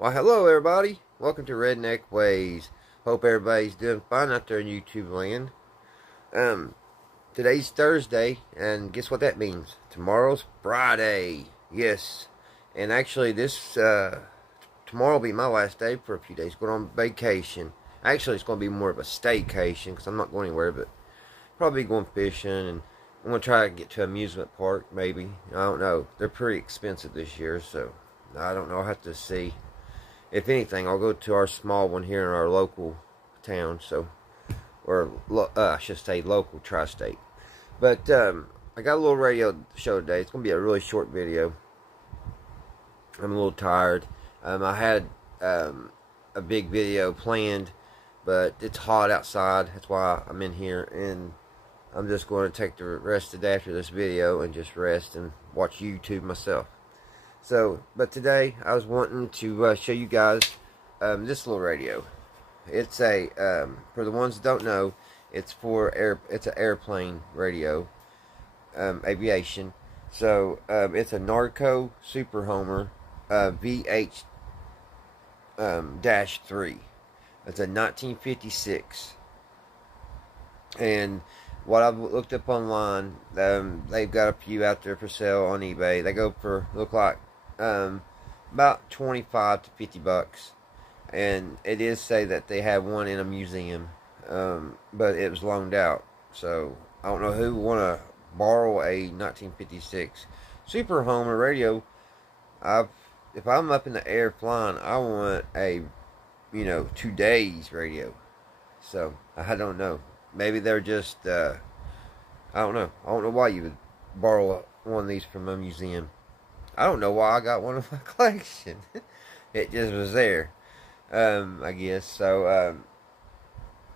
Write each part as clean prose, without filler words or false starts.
Well, hello everybody. Welcome to Redneck Ways. Hope everybody's doing fine out there in YouTube land. Today's Thursday, and guess what that means? Tomorrow's Friday. Yes. And actually tomorrow will be my last day for a few days. Going on vacation. Actually, it's going to be more of a staycation because I'm not going anywhere, but probably going fishing, and I'm going to try to get to an amusement park, maybe. I don't know. They're pretty expensive this year, so I don't know. I'll have to see. If anything, I'll go to our small one here in our local town, or I should say local tri-state. But I got a little radio show today. It's going to be a really short video. I'm a little tired. I had a big video planned, but it's hot outside. That's why I'm in here, and I'm just going to take the rest of the day after this video and just rest and watch YouTube myself. So, but today I was wanting to show you guys this little radio. It's a for the ones that don't know, it's an airplane radio, aviation. So it's a Narco Superhomer VHT-3. It's a 1956, and what I've looked up online, they've got a few out there for sale on eBay. They go for, look like, about 25 to 50 bucks. And it is say that they have one in a museum, but it was loaned out. So I don't know who would want to borrow a 1956 Superhomer radio. If I'm up in the air flying, I want a, today's radio. So I don't know. Maybe they're just, I don't know. I don't know why you would borrow one of these from a museum. I don't know why I got one in my collection. It just was there, I guess. So,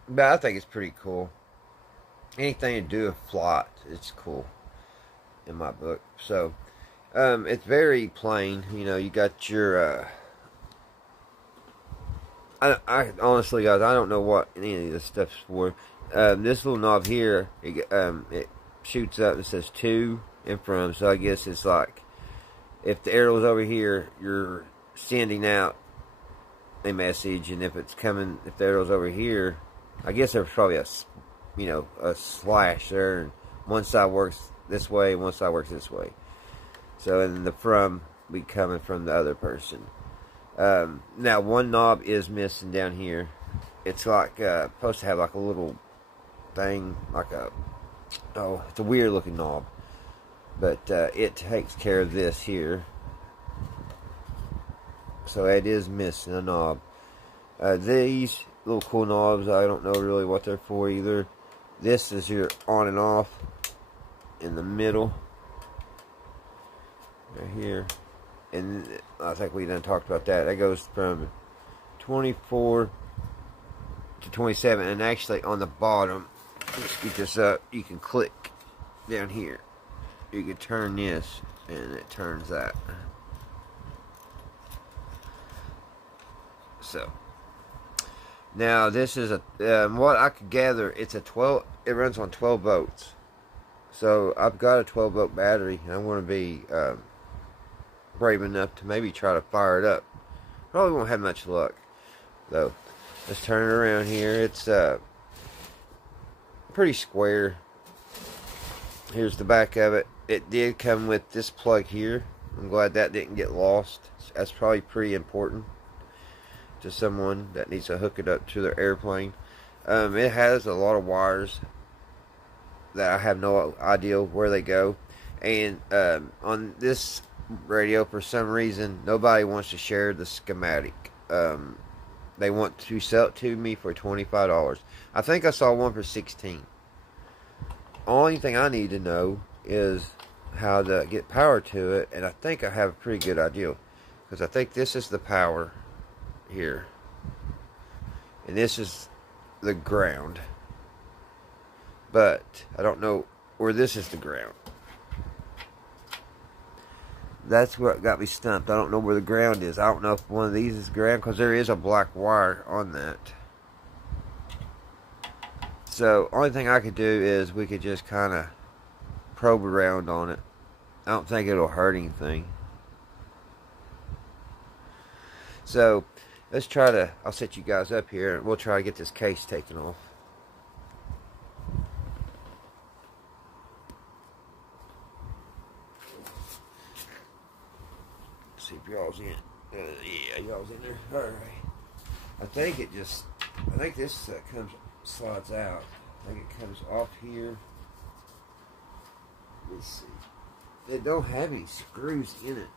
but I think it's pretty cool. Anything to do with flight, it's cool in my book. So, it's very plain. You got your, I honestly, guys, I don't know what any of this stuff's for. This little knob here, it shoots up and says to and from, so I guess it's like, if the arrow's over here, you're sending out a message, and if the arrow's over here, I guess there's probably a slash there, and one side works this way, one side works this way. So, and the from be coming from the other person. Now, one knob is missing down here. It's like, supposed to have like a little thing, like it's a weird looking knob, but it takes care of this here, so it is missing a knob. These little cool knobs, I don't know really what they're for either. This is your on and off in the middle right here, and I think we done talked about that. That goes from 24 to 27, and actually on the bottom, let's get this up, you can click down here. You can turn this, and it turns that. So, now this is what I could gather, it's it runs on 12 volts. So, I've got a 12 volt battery, and I'm going to be brave enough to maybe try to fire it up. Probably won't have much luck, though. Let's turn it around here. It's pretty square. Here's the back of it. It did come with this plug here. I'm glad that didn't get lost. That's probably pretty important to someone that needs to hook it up to their airplane. It has a lot of wires that I have no idea where they go. And on this radio, for some reason, nobody wants to share the schematic. They want to sell it to me for $25. I think I saw one for $16. Only thing I need to know is how to get power to it, and I think I have a pretty good idea, because I think this is the power here, and this is the ground, but I don't know where this is the ground. That's what got me stumped. I don't know where the ground is. I don't know if one of these is ground, because there is a black wire on that. So, only thing I could do is we could just kind of probe around on it. I don't think it'll hurt anything. So let's try to, I'll set you guys up here and we'll try to get this case taken off. Let's see if y'all's in. Yeah, y'all's in there. Alright. I think it just, I think this slides out. I think it comes off here. Let's see. They don't have any screws in it.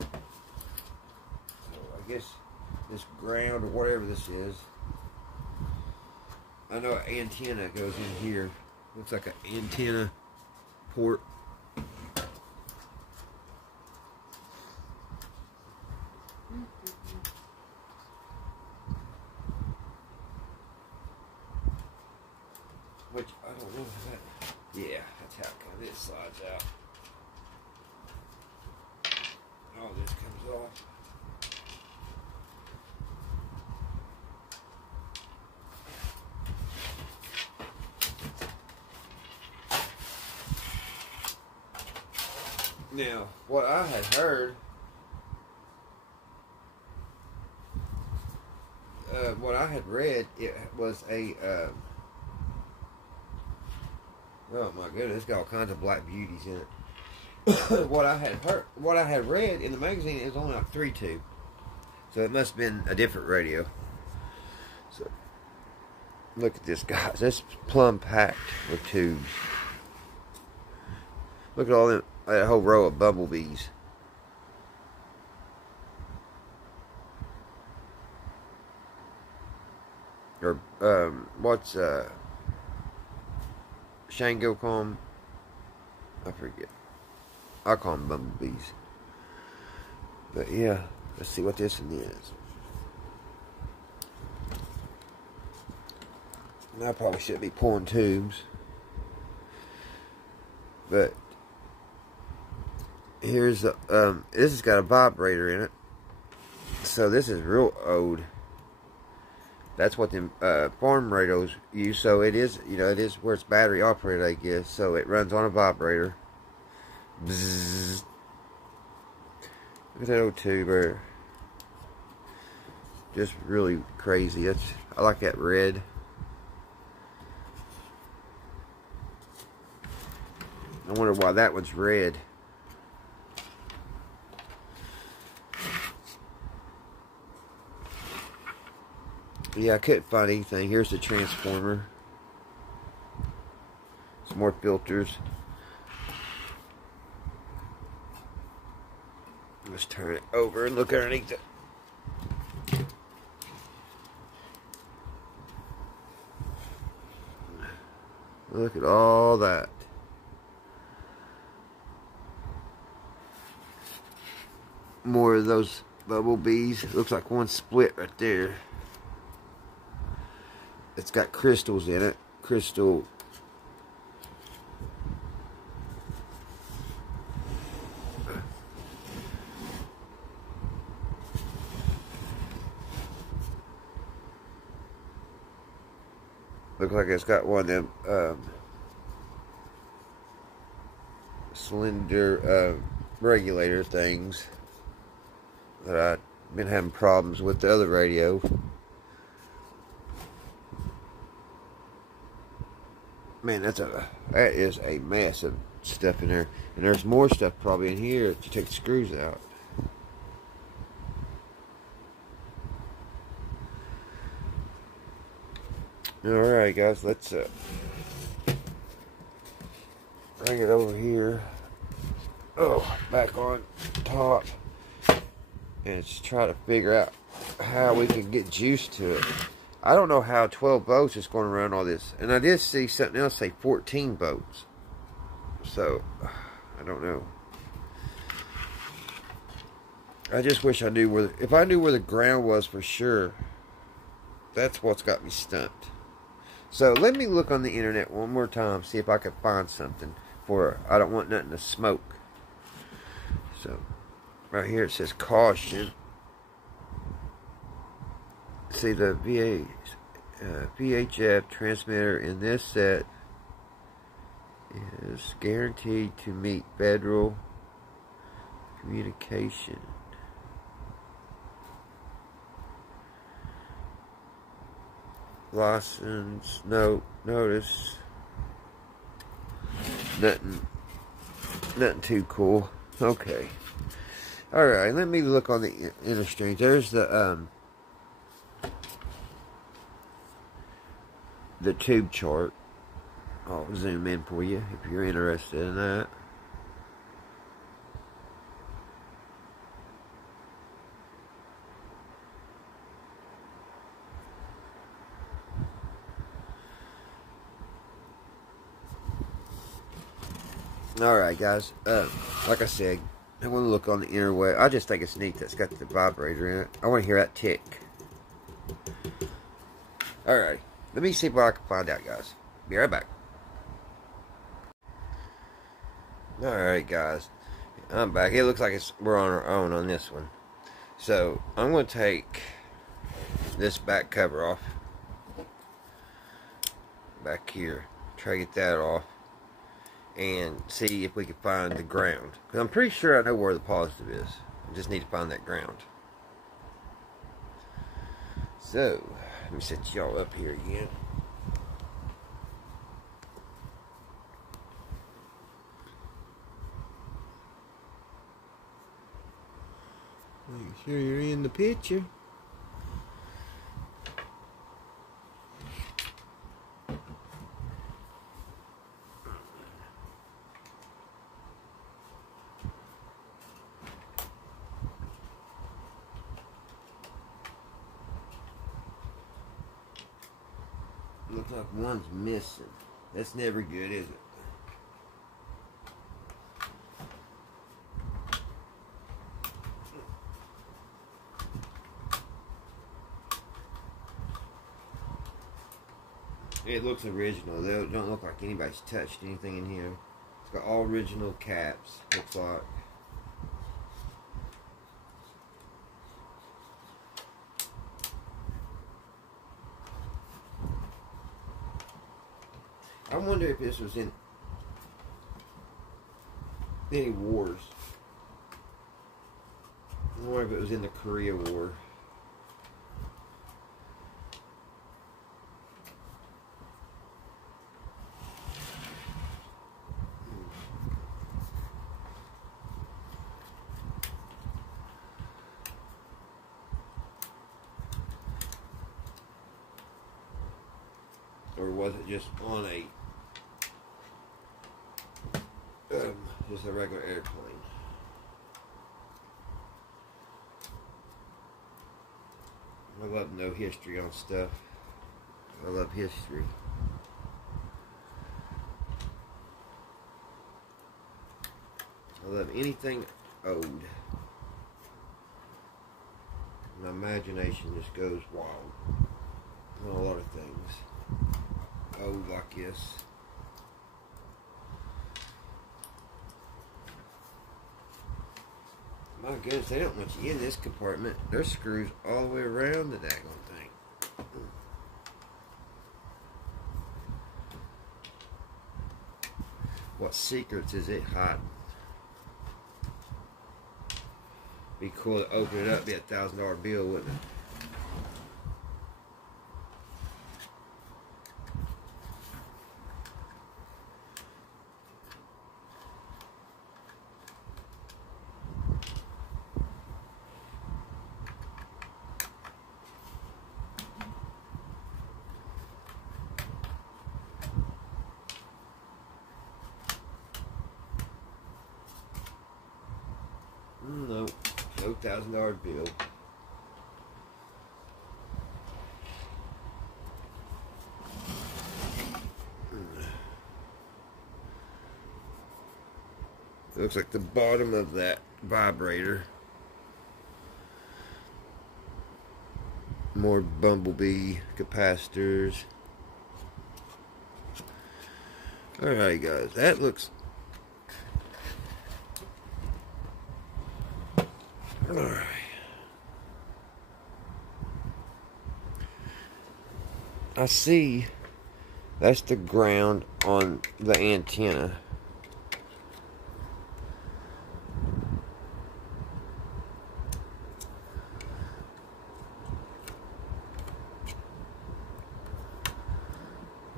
So I guess this ground or whatever this is. I know an antenna goes in here. Looks like an antenna port. Which I don't know if that. Yeah, that's how come it slides out. All this comes off. Now, what I had heard, what I had read, it was a, oh my goodness, it's got all kinds of black beauties in it. What I had read in the magazine, it was only like 3 tube, so it must have been a different radio. So, look at this, guys. This plumb packed with tubes. Look at all them. That whole row of bumblebees. Or, what's, Shango call them? I forget. I call them bumblebees. But yeah, let's see what this one is. I probably shouldn't be pulling tubes. But here's the, this has got a vibrator in it. So this is real old. That's what them farm radios use. So it is, you know, it is where it's battery operated, I guess. So it runs on a vibrator. Bzzz. Look at that old tuber. Just really crazy. I like that red. I wonder why that one's red. Yeah, I couldn't find anything. Here's the transformer. Some more filters. Let's turn it over and look underneath it. Look at all that. More of those bumblebees. Looks like one split right there. It's got crystals in it. Crystal. Looks like it's got one of them cylinder regulator things that I've been having problems with the other radio. Man, that is a mess of stuff in there. And there's more stuff probably in here to take the screws out. Alright guys, let's bring it over here. Oh, back on top. And just try to figure out how we can get juice to it. I don't know how 12 volts is going to run all this. And I did see something else say 14 volts. So, I don't know. I just wish I knew where, if I knew where the ground was for sure. That's what's got me stumped. So, let me look on the internet one more time. See if I can find something for, I don't want nothing to smoke. So, right here it says caution. See the VHF transmitter in this set is guaranteed to meet federal communication. license. No, notice. Nothing too cool. Okay. Alright, let me look on the inner strings. There's the tube chart. I'll zoom in for you if you're interested in that. Alright guys, like I said, I want to look on the inner way. I just think it's neat that's got the vibrator in it. I want to hear that tick. Alright, let me see what I can find out, guys. Be right back. Alright guys, I'm back. It looks like we're on our own on this one. So, I'm going to take this back cover off. Back here. Try to get that off. And see if we can find the ground. Because I'm pretty sure I know where the positive is. I just need to find that ground. So, let me set y'all up here again. Make sure you're in the picture. Looks like one's missing. That's never good, is it? It looks original. They don't look like anybody's touched anything in here. It's got all original caps, looks like. I wonder if this was in any wars. I wonder if it was in the Korea War. Or was it just on a just a regular airplane? I love to know history on stuff. I love history. I love anything old. My imagination just goes wild on a lot of things. Old like this. My goodness, they don't want you in this compartment. There's screws all the way around the daggone thing. What secrets is it hiding? Be cool to open it up, be $1,000 bill, wouldn't it? No, no $1,000 bill. Looks like the bottom of that vibrator. More bumblebee capacitors. Alright guys, that looks... Alright. I see that's the ground on the antenna.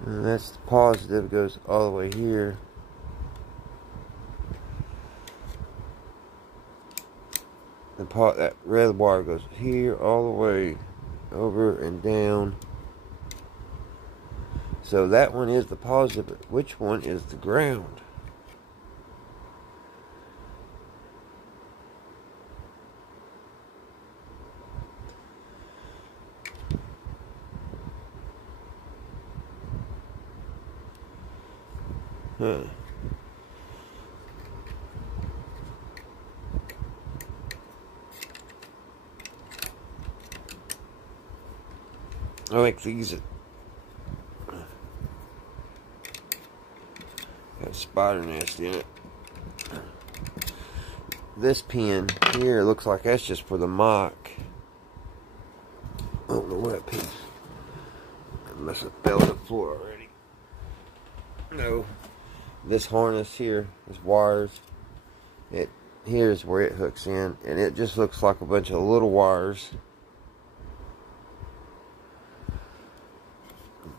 And that's the positive, goes all the way here. That red wire goes here all the way over and down. So that one is the positive, but which one is the ground? Huh. I like these. Got a spider nest in it. This pin here looks like that's just for the mock. I don't know what that piece. I must have fell to the floor already. No. This harness here, this wires. Here's where it hooks in, and it just looks like a bunch of little wires.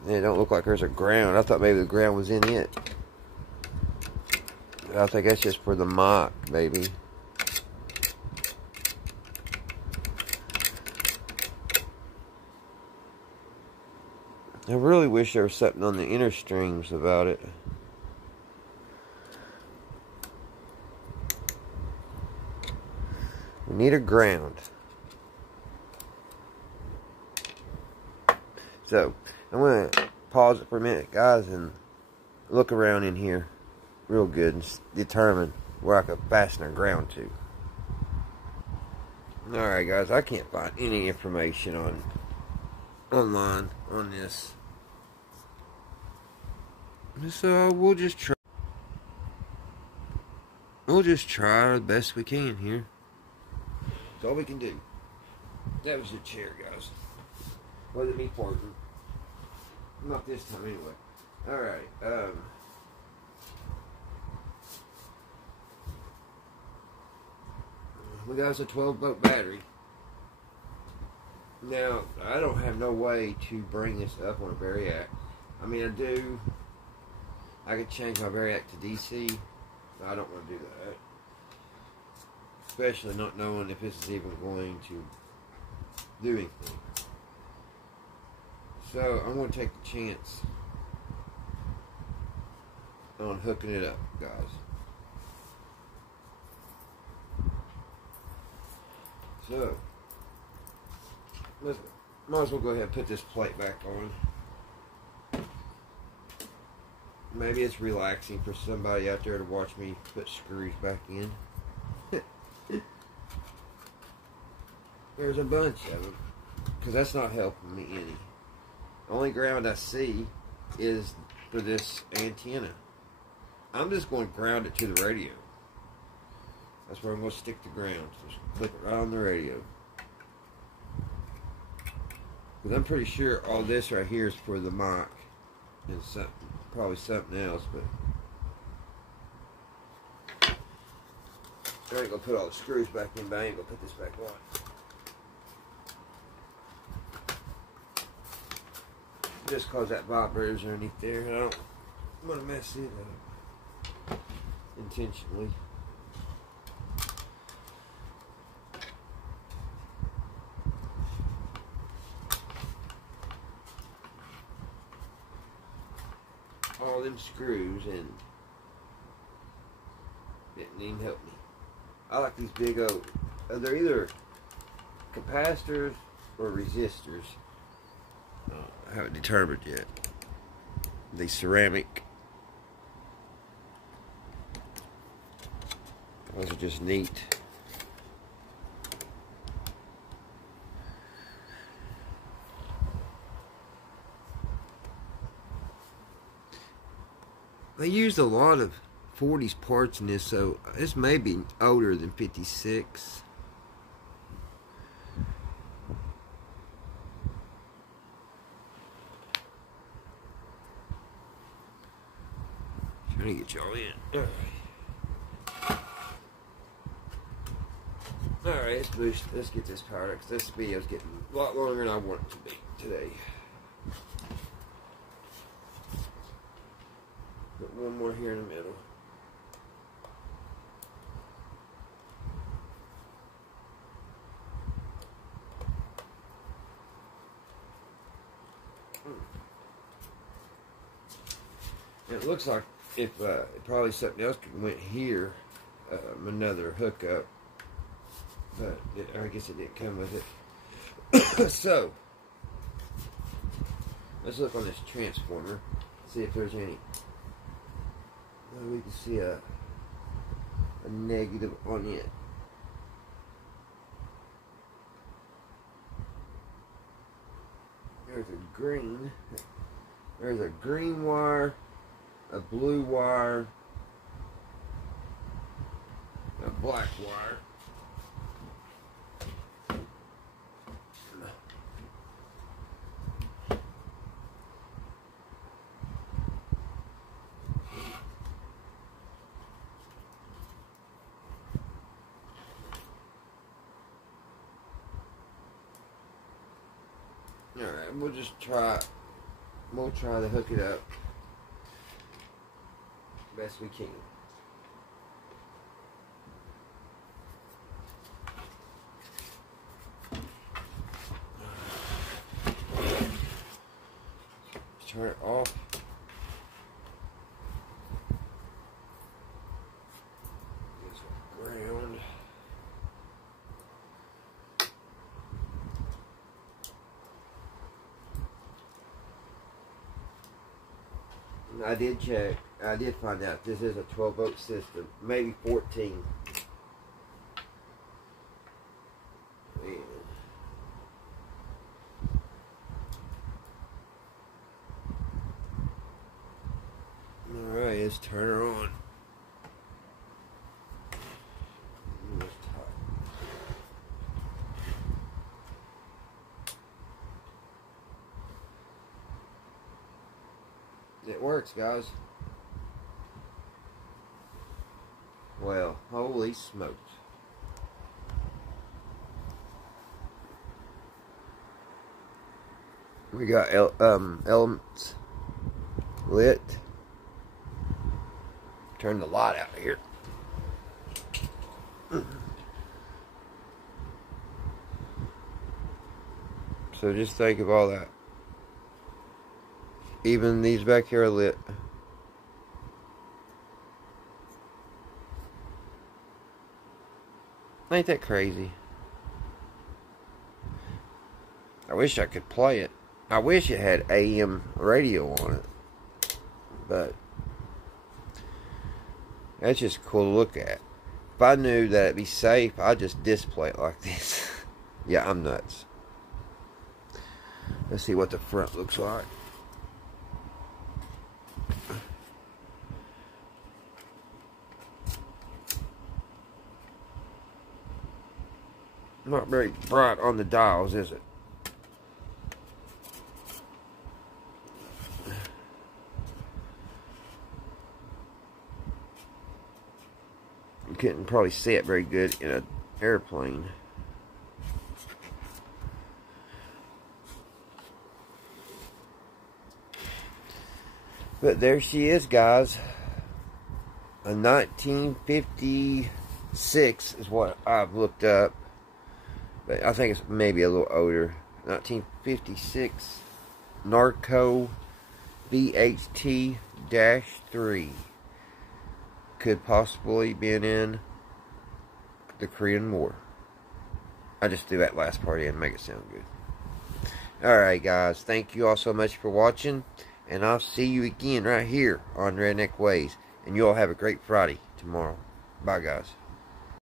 It don't look like there's a ground. I thought maybe the ground was in it. I think that's just for the mock, maybe. I really wish there was something on the inner strings about it. We need a ground. So, I'm going to pause it for a minute, guys, and look around in here real good and determine where I could fasten a ground to. Alright, guys, I can't find any information online on this. So, we'll just try. We'll just try the best we can here. That's all we can do. That was the chair, guys. Wasn't me farting. Not this time, anyway. Alright, we got a 12-volt battery. Now, I don't have no way to bring this up on a variac. I mean, I do. I could change my variac to DC. But I don't want to do that. Especially not knowing if this is even going to do anything. So, I'm going to take the chance on hooking it up, guys. So, might as well go ahead and put this plate back on. Maybe it's relaxing for somebody out there to watch me put screws back in. There's a bunch of them, because that's not helping me any. The only ground I see is for this antenna. I'm just going to ground it to the radio. That's where I'm going to stick the ground. Just click it right on the radio. Because I'm pretty sure all this right here is for the mic. And probably something else, but I ain't going to put all the screws back in, but I ain't going to put this back on. Just cause that vibrator's underneath there, and I don't want to mess it up intentionally. All them screws, and it didn't even help me. I like these big old, they're either capacitors or resistors. I haven't determined yet. These ceramic. Those are just neat. They used a lot of 40s parts in this, so this may be older than 56. Trying to get y'all in. Alright, let's get this powered up, because this video's getting a lot longer than I want it to be today. one more here in the middle. It looks like if probably something else went here, another hookup, but I guess it didn't come with it. So let's look on this transformer, see if there's any. We can see a negative on it. There's a green. There's a green wire, a blue wire, a black wire. Alright, we'll try to hook it up best we can. Turn it off. This ground. I did check. I did find out this is a 12-volt system, maybe 14. Man. All right, let's turn her on. It works, guys. Well, holy smokes. We got elements lit. Turn the light out here. So just think of all that. Even these back here are lit. Ain't that crazy? I wish I could play it. I wish it had AM radio on it. But that's just cool to look at. If I knew that it'd be safe, I'd just display it like this. Yeah, I'm nuts. Let's see what the front looks like. Not very bright on the dials, is it? You couldn't probably see it very good in an airplane. But there she is, guys. A 1956 is what I've looked up. But I think it's maybe a little older. 1956 Narco VHT-3. Could possibly been in the Korean War. I just threw that last part in to make it sound good. Alright guys, thank you all so much for watching. And I'll see you again right here on Redneck Ways. And you all have a great Friday tomorrow. Bye guys.